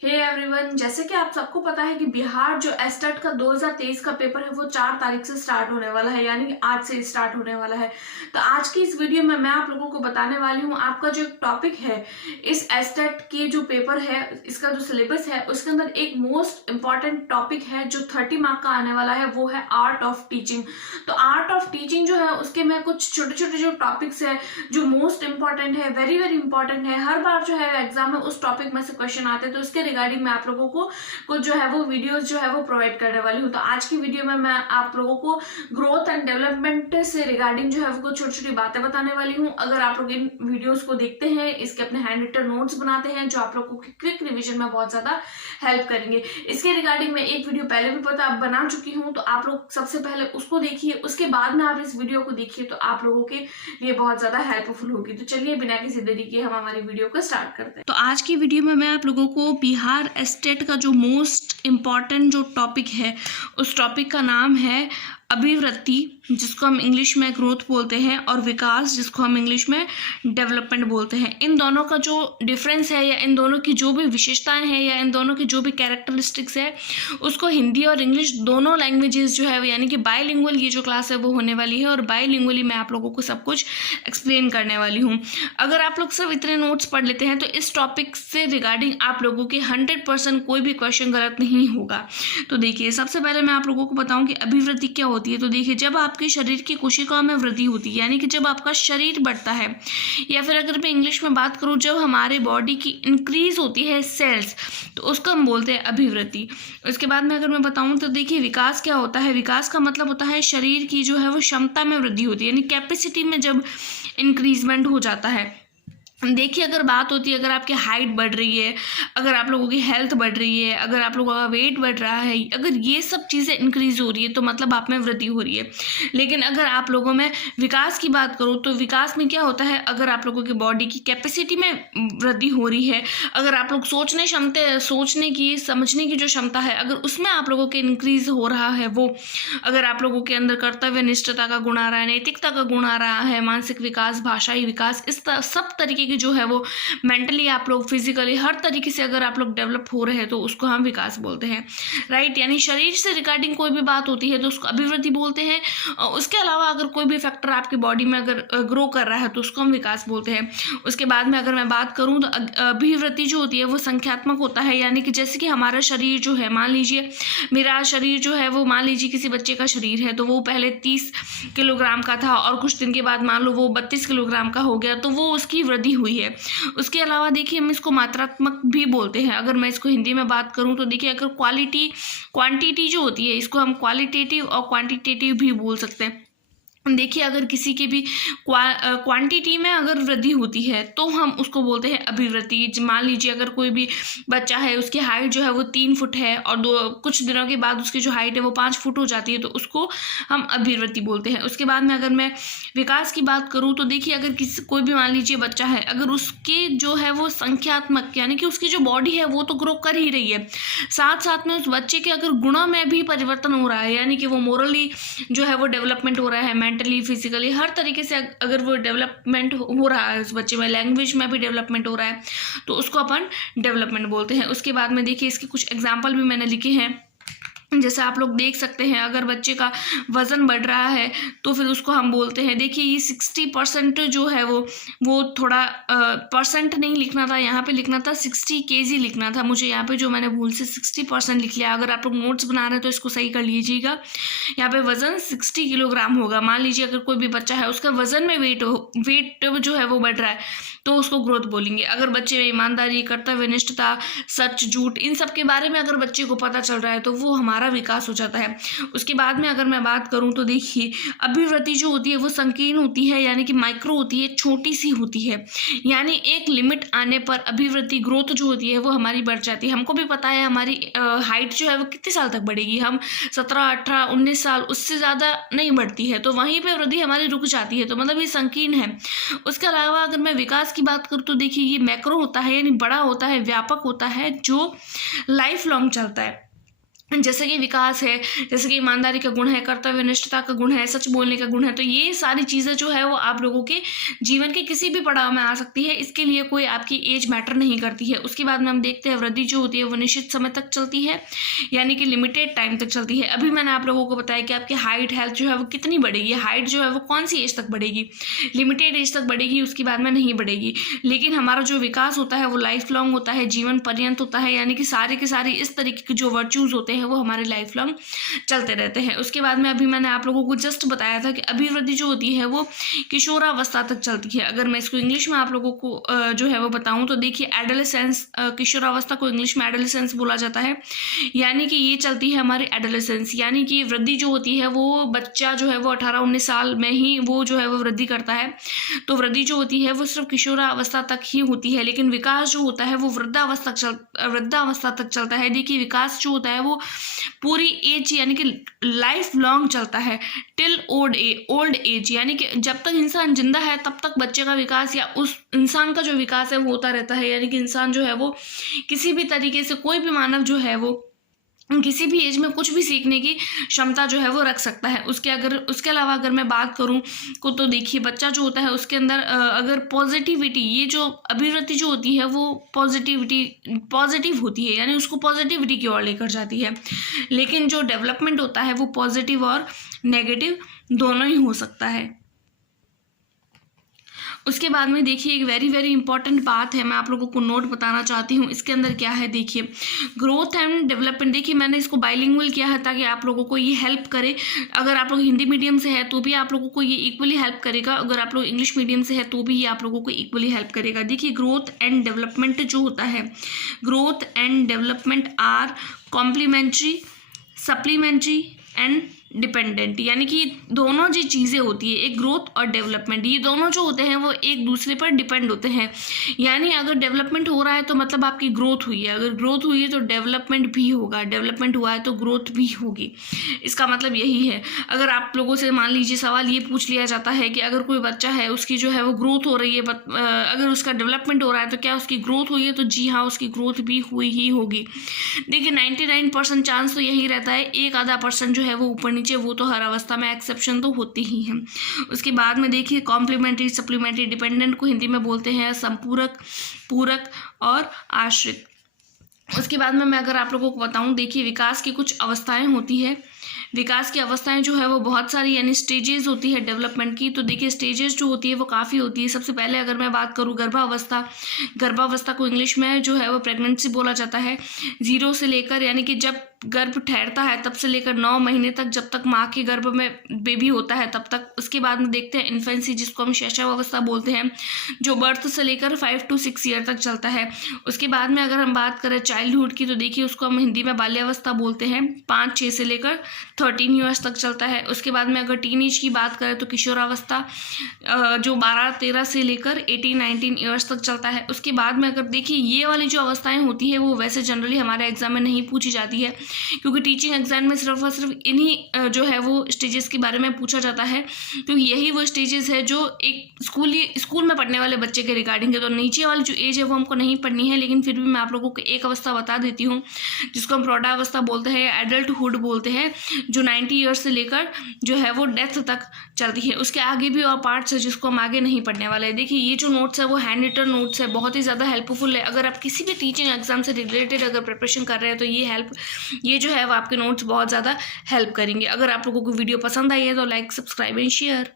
Hey everyone, जैसे कि आप सबको पता है कि बिहार जो एस्टेट का 2023 का पेपर है वो 4 तारीख से स्टार्ट होने वाला है, यानी कि आज से स्टार्ट होने वाला है। तो आज की इस वीडियो में मैं आप लोगों को बताने वाली हूँ आपका जो टॉपिक है इस एस्टेट के जो पेपर है, इसका जो सिलेबस है उसके अंदर एक मोस्ट इंपॉर्टेंट टॉपिक है जो 30 मार्क का आने वाला है, वो है आर्ट ऑफ टीचिंग। तो आर्ट ऑफ टीचिंग जो है उसके मैं कुछ छोटे छोटे जो टॉपिक्स है जो मोस्ट इंपॉर्टेंट है, वेरी वेरी इंपॉर्टेंट है, हर बार जो है एग्जाम में उस टॉपिक में से क्वेश्चन आते हैं, तो उसके रिगार्डिंग मैं आप लोगों को कुछ जो है वो वीडियोस जो है वो प्रोवाइड करने वाली हूँ। तो आज की वीडियो में मैं आप लोगों को ग्रोथ एंड डेवलपमेंट से रिगार्डिंग जो है वो कुछ छोटी छोटी बातें बताने वाली हूँ। अगर आप लोग इन वीडियोस को देखते हैं, इसके अपने हैंड रिटन नोट्स बनाते हैं जो आप लोगों को क्विक रिविजन में बहुत ज्यादा हेल्प करेंगे। इसके रिगार्डिंग मैं एक वीडियो पहले भी बना चुकी हूँ, तो आप लोग सबसे पहले उसको देखिए, उसके बाद में आप इस वीडियो को देखिए, तो आप लोगों के लिए बहुत ज्यादा हेल्पफुल होगी। तो चलिए बिना किसी देरी के हम हमारी वीडियो को स्टार्ट करते हैं। तो आज की वीडियो में मैं आप लोगों को बिहार एस्टेट का जो मोस्ट इम्पॉर्टेंट जो टॉपिक है उस टॉपिक का नाम है अभिवृत्ति, जिसको हम इंग्लिश में ग्रोथ बोलते हैं, और विकास, जिसको हम इंग्लिश में डेवलपमेंट बोलते हैं। इन दोनों का जो डिफरेंस है या इन दोनों की जो भी विशेषताएं हैं या इन दोनों की जो भी कैरेक्टरिस्टिक्स है उसको हिंदी और इंग्लिश दोनों लैंग्वेजेस जो है यानी कि बायलिंगुअल ये जो क्लास है वो होने वाली है, और बायलिंगुअली मैं आप लोगों को सब कुछ एक्सप्लेन करने वाली हूँ। अगर आप लोग सब इतने नोट्स पढ़ लेते हैं तो इस टॉपिक से रिगार्डिंग आप लोगों के 100% कोई भी क्वेश्चन गलत नहीं होगा। तो देखिए, सबसे पहले मैं आप लोगों को बताऊं कि अभिवृद्धि क्या होती है। तो देखिए, जब आपके शरीर की कोशिकाओं में वृद्धि होती है, यानी कि जब आपका शरीर बढ़ता है, या फिर अगर मैं इंग्लिश में बात करूं जब हमारे बॉडी की इंक्रीज होती है सेल्स, तो उसको हम बोलते हैं अभिवृद्धि। उसके बाद में अगर मैं बताऊं तो देखिए, विकास क्या होता है। विकास का मतलब होता है शरीर की जो है वो क्षमता में वृद्धि होती है, यानी कैपेसिटी में जब इंक्रीजमेंट हो जाता है। देखिए, अगर बात होती है, अगर आपकी हाइट बढ़ रही है, अगर आप लोगों की हेल्थ बढ़ रही है, अगर आप लोगों का वेट बढ़ रहा है, अगर ये सब चीज़ें इंक्रीज हो रही है तो मतलब आप में वृद्धि हो रही है। लेकिन अगर आप लोगों में विकास की बात करूँ तो विकास में क्या होता है, अगर आप लोगों की बॉडी की कैपेसिटी में वृद्धि हो रही है, अगर आप लोग सोचने की समझने की जो क्षमता है अगर उसमें आप लोगों के इंक्रीज हो रहा है, वो अगर आप लोगों के अंदर कर्तव्य निष्ठता का गुण आ रहा है, नैतिकता का गुण आ रहा है, मानसिक विकास, भाषाई विकास, इस सब तरीके की जो है वो मेंटली आप लोग, फिजिकली, हर तरीके से अगर आप लोग डेवलप हो रहे हैं तो उसको हम विकास बोलते हैं, राइट। यानी शरीर से रिगार्डिंग कोई भी बात होती है तो उसको अभिवृद्धि बोलते हैं। उसके अलावा अगर कोई भी फैक्टर आपकी बॉडी में अगर ग्रो कर रहा है तो उसको हम विकास बोलते हैं। उसके बाद में अगर मैं बात करूं तो अभिवृद्धि जो होती है वो संख्यात्मक होता है, यानी कि जैसे कि हमारा शरीर जो है, मान लीजिए मेरा शरीर जो है वो, मान लीजिए किसी बच्चे का शरीर है तो वो पहले 30 किलोग्राम का था और कुछ दिन के बाद मान लो वो 32 किलोग्राम का हो गया, तो वो उसकी वृद्धि हुई है। उसके अलावा देखिए, हम इसको मात्रात्मक भी बोलते हैं। अगर मैं इसको हिंदी में बात करूं तो देखिए, अगर क्वांटिटी जो होती है इसको हम क्वालिटेटिव और क्वांटिटेटिव भी बोल सकते हैं। देखिए, अगर किसी की भी क्वांटिटी में अगर वृद्धि होती है तो हम उसको बोलते हैं अभिवृद्धि। मान लीजिए अगर कोई भी बच्चा है, उसकी हाइट जो है वो 3 फुट है और कुछ दिनों के बाद उसकी जो हाइट है वो 5 फुट हो जाती है, तो उसको हम अभिवृद्धि बोलते हैं। उसके बाद में अगर मैं विकास की बात करूँ तो देखिए, अगर कोई भी मान लीजिए बच्चा है, अगर उसके जो है वो संख्यात्मक, यानी कि उसकी जो बॉडी है वो तो ग्रो कर ही रही है, साथ साथ में उस बच्चे के अगर गुणों में भी परिवर्तन हो रहा है, यानी कि वो मोरली जो है वो डेवलपमेंट हो रहा है, मेंटली, फिजिकली, हर तरीके से अगर वो डेवलपमेंट हो रहा है उस बच्चे में, लैंग्वेज में भी डेवलपमेंट हो रहा है, तो उसको अपन डेवलपमेंट बोलते हैं। उसके बाद में देखिए, इसके कुछ एग्जाम्पल भी मैंने लिखे हैं। जैसे आप लोग देख सकते हैं, अगर बच्चे का वजन बढ़ रहा है तो फिर उसको हम बोलते हैं, देखिए ये 60% जो है वो थोड़ा परसेंट नहीं लिखना था, यहाँ पे लिखना था 60 kg लिखना था मुझे, यहाँ पे जो मैंने भूल से 60% लिख लिया। अगर आप लोग नोट्स बना रहे हैं तो इसको सही कर लीजिएगा। यहाँ पे वजन 60 किलोग्राम होगा। मान लीजिए अगर कोई भी बच्चा है उसका वजन में वेट जो है वो बढ़ रहा है तो उसको ग्रोथ बोलेंगे। अगर बच्चे में ईमानदारी, कर्तव्य निष्ठता, सच, झूठ, इन सब के बारे में अगर बच्चे को पता चल रहा है तो वो हमारा विकास हो जाता है। उसके बाद में अगर मैं बात करूं तो देखिए, अभिवृत्ति जो होती है वो संकीर्ण होती है, यानी कि माइक्रो होती है, छोटी सी होती है। यानी एक लिमिट आने पर अभिवृत्ति, ग्रोथ जो होती है वो हमारी बढ़ जाती है। हमको भी पता है हमारी हाइट जो है वो कितने साल तक बढ़ेगी, हम 17, 18, 19 साल, उससे ज़्यादा नहीं बढ़ती है, तो वहीं पर वृद्धि हमारी रुक जाती है, तो मतलब ये संकीर्ण है। उसके अलावा अगर मैं विकास की बात करूँ तो देखिए, ये मैक्रो होता है, यानी बड़ा होता है, व्यापक होता है, जो लाइफ लॉन्ग चलता है। जैसे कि विकास है, जैसे कि ईमानदारी का गुण है, कर्तव्यनिष्ठता का गुण है, सच बोलने का गुण है। तो ये सारी चीज़ें जो है वो आप लोगों के जीवन के किसी भी पड़ाव में आ सकती है। इसके लिए कोई आपकी एज मैटर नहीं करती है। उसके बाद में हम देखते हैं वृद्धि जो होती है वो निश्चित समय तक चलती है, यानी कि लिमिटेड टाइम तक चलती है। अभी मैंने आप लोगों को बताया कि आपकी हाइट हेल्थ जो है वो कितनी बढ़ेगी, हाइट जो है वो कौन सी एज तक बढ़ेगी, लिमिटेड एज तक बढ़ेगी, उसके बाद में नहीं बढ़ेगी। लेकिन हमारा जो विकास होता है वो लाइफ लॉन्ग होता है, जीवन पर्यंत होता है, यानी कि सारे के सारे इस तरीके के जो वर्च्यूज होते हैं वो हमारे लाइफ लॉन्ग चलते रहते हैं। उसके बाद में अभी मैंने आप लोगों को जस्ट बताया था कि अभिवृद्धि जो होती है वो किशोरावस्था तक चलती है। अगर मैं इसको इंग्लिश में आप लोगों को जो है वो बताऊं तो देखिए एडोलेसेंस, किशोरावस्था को इंग्लिश में एडोलेसेंस बोला जाता है, यानी कि ये चलती है हमारी एडोलेसेंस, यानी कि वृद्धि जो होती है वो बच्चा जो है वो 18-19 साल में ही वो जो है वो वृद्धि करता है। तो वृद्धि जो होती है वो सिर्फ किशोरावस्था तक ही होती है, लेकिन विकास जो होता है वो वृद्धावस्था तक चलता है। देखिए विकास जो होता है वो पूरी एज यानी कि लाइफ लॉन्ग चलता है, टिल ओल्ड एज, यानी कि जब तक इंसान जिंदा है तब तक बच्चे का विकास या उस इंसान का जो विकास है वो होता रहता है। यानी कि इंसान जो है वो किसी भी तरीके से, कोई भी मानव जो है वो किसी भी एज में कुछ भी सीखने की क्षमता जो है वो रख सकता है। उसके अलावा अगर मैं बात करूं तो देखिए बच्चा जो होता है उसके अंदर अगर पॉजिटिविटी, ये जो अभिवृद्धि जो होती है वो पॉजिटिव होती है, यानी उसको पॉजिटिविटी की ओर लेकर जाती है। लेकिन जो डेवलपमेंट होता है वो पॉजिटिव और नेगेटिव दोनों ही हो सकता है। उसके बाद में देखिए एक वेरी वेरी इंपॉर्टेंट बात है, मैं आप लोगों को नोट बताना चाहती हूँ। इसके अंदर क्या है, देखिए ग्रोथ एंड डेवलपमेंट। देखिए मैंने इसको बाइलिंगुअल किया है ताकि आप लोगों को ये हेल्प करे। अगर आप लोग हिंदी मीडियम से है तो भी आप लोगों को ये इक्वली हेल्प करेगा, अगर आप लोग इंग्लिश मीडियम से है तो भी ये आप लोगों को इक्वली हेल्प करेगा। देखिए ग्रोथ एंड डेवलपमेंट जो होता है, growth and development are complementary, supplementary and dependent, यानी कि दोनों जो चीज़ें होती है, एक ग्रोथ और डेवलपमेंट, ये दोनों जो होते हैं वो एक दूसरे पर डिपेंड होते हैं। यानी अगर डेवलपमेंट हो रहा है तो मतलब आपकी ग्रोथ हुई है, अगर ग्रोथ हुई है तो डेवलपमेंट भी होगा, डेवलपमेंट हुआ है तो ग्रोथ भी होगी। इसका मतलब यही है। अगर आप लोगों से मान लीजिए सवाल ये पूछ लिया जाता है कि अगर कोई बच्चा है उसकी जो है वो ग्रोथ हो रही है, अगर उसका डेवलपमेंट हो रहा है तो क्या उसकी ग्रोथ हुई है, तो जी हाँ उसकी ग्रोथ भी हुई ही होगी। देखिए 99% चांस तो यही रहता है, 1-आधा% जो है वो ऊपर नीचे, वो तो हर अवस्था में एक्सेप्शन तो होती ही है। उसके बाद में देखिए कॉम्प्लीमेंट्री, सप्लीमेंट्री, डिपेंडेंट को हिंदी में बोलते हैं संपूरक, पूरक और आश्रित। उसके बाद में मैं अगर आप लोगों को बताऊं, देखिए विकास की कुछ अवस्थाएं होती है। विकास की अवस्थाएं जो है वो बहुत सारी, यानी स्टेजेस होती है डेवलपमेंट की। तो देखिए स्टेजेस जो होती है वो काफ़ी होती है। सबसे पहले अगर मैं बात करूँ गर्भावस्था को इंग्लिश में जो है वो प्रेगनेंसी बोला जाता है। 0 से लेकर, यानी कि जब गर्भ ठहरता है तब से लेकर 9 महीने तक, जब तक माँ के गर्भ में बेबी होता है तब तक। उसके बाद में देखते हैं इन्फेंसी, जिसको हम शैशवावस्था बोलते हैं, जो बर्थ से लेकर 5 to 6 ईयर तक चलता है। उसके बाद में अगर हम बात करें चाइल्डहुड की तो देखिए उसको हम हिंदी में बाल्यावस्था बोलते हैं, 5-6 से लेकर 13 ईयर्स तक चलता है। उसके बाद में अगर टीनेज की बात करें तो किशोरावस्था, जो 12-13 से लेकर 18-19 ईयर्स तक चलता है। उसके बाद में अगर देखिए ये वाली जो अवस्थाएं होती है वो वैसे जनरली हमारे एग्जाम में नहीं पूछी जाती है, क्योंकि टीचिंग एग्जाम में सिर्फ और सिर्फ इन्हीं जो है वो स्टेजेस के बारे में पूछा जाता है, क्योंकि यही वो स्टेजेस है जो एक स्कूल में पढ़ने वाले बच्चे के रिगार्डिंग है। तो नीचे वाली जो एज है वो हमको नहीं पढ़नी है, लेकिन फिर भी मैं आप लोगों को एक अवस्था बता देती हूँ जिसको हम प्रौढ़ावस्था बोलते हैं, एडल्टहुड बोलते हैं, जो 90 ईयर्स से लेकर जो है वो डेथ तक चलती है। उसके आगे भी और पार्ट्स है जिसको हम आगे नहीं पढ़ने वाले हैं। देखिए ये जो नोट्स है वो हैंड रिटन नोट्स है, बहुत ही ज़्यादा हेल्पफुल है। अगर आप किसी भी टीचिंग एग्जाम से रिलेटेड अगर प्रिपरेशन कर रहे हैं तो ये जो है वो आपके नोट्स बहुत ज़्यादा हेल्प करेंगे। अगर आप लोगों को वीडियो पसंद आई है तो लाइक, सब्सक्राइब एंड शेयर।